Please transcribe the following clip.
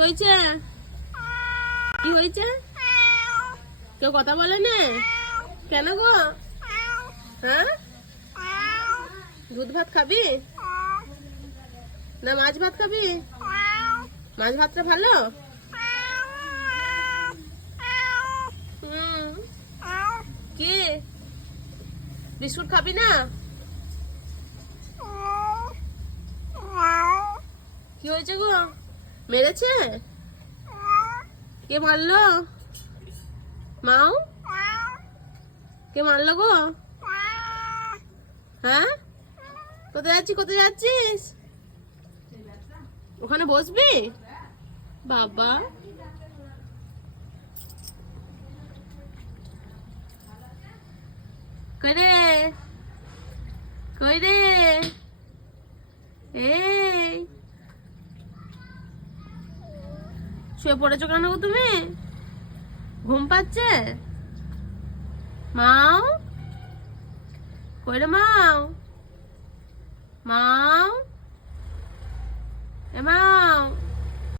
হয়েছে? কি হয়েছে? কেউ কথা বলে না কেন গো? হ্যাঁ, দুধ ভাত খাবি না মাছ ভাত খাবি? মাছ ভাতটা ভালো। কি বিস্কুট খাবি না? কি হয়েছে গো? মেরেছে? কে মারলো? মাও? কে মারলো গো? হ্যাঁ, কোথায় যাচ্ছিস? কোথায় যাচ্ছিস? ওখানে বসবি? বাবা, কই রে? কই রে? এই শুয়ে পড়েছো কেন গো তুমি? ঘুম পাচ্ছে? মাও কই রে? মাও, মাও।